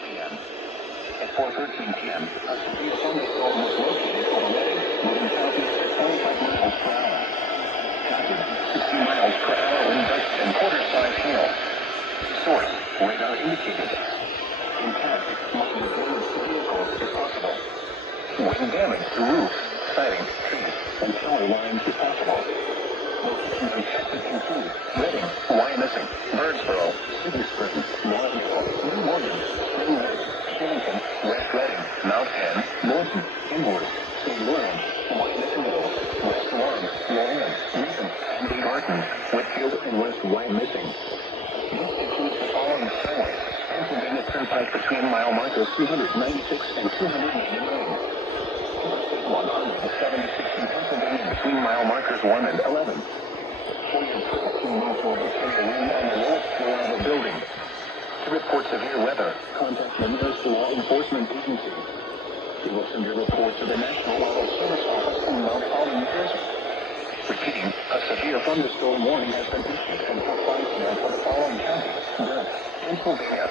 p.m. At 4:13 p.m., a severe thunderstorm was located over Reading, moving southeast at 25 miles per hour. Traffic, 60 miles per hour wind gusts and quarter-size hail. Source, radar indicated. Impact, multiple damage to vehicles is possible. Wind damage to roofs, siding, trees, and power lines is possible. Locations impacted include Reading, Wyomissing, Birdsboro, City Springs, Lawndale, New Morgan, Spring Lake, Shillington, West Reading, Mount Penn, Morton, Inwood, St. Lawrence, Wyomissing Hills, West Lawn, Lawrence, Recent, and A. Martin, Whitfield, and West Wyomissing. This includes the following highways: Pennsylvania Turnpike between mile markers 396 and 289. 176 in Pennsylvania between mile markers 1 and 11. 413 northward Virginia wind on the lowest floor of a building. To report severe weather, contact the nearest law enforcement agency. You will send your report to the National Level Service Office in Mount Holly, New Jersey. Repeating, a severe thunderstorm warning has been issued from Fort Lauderdale for the following counties: Pennsylvania,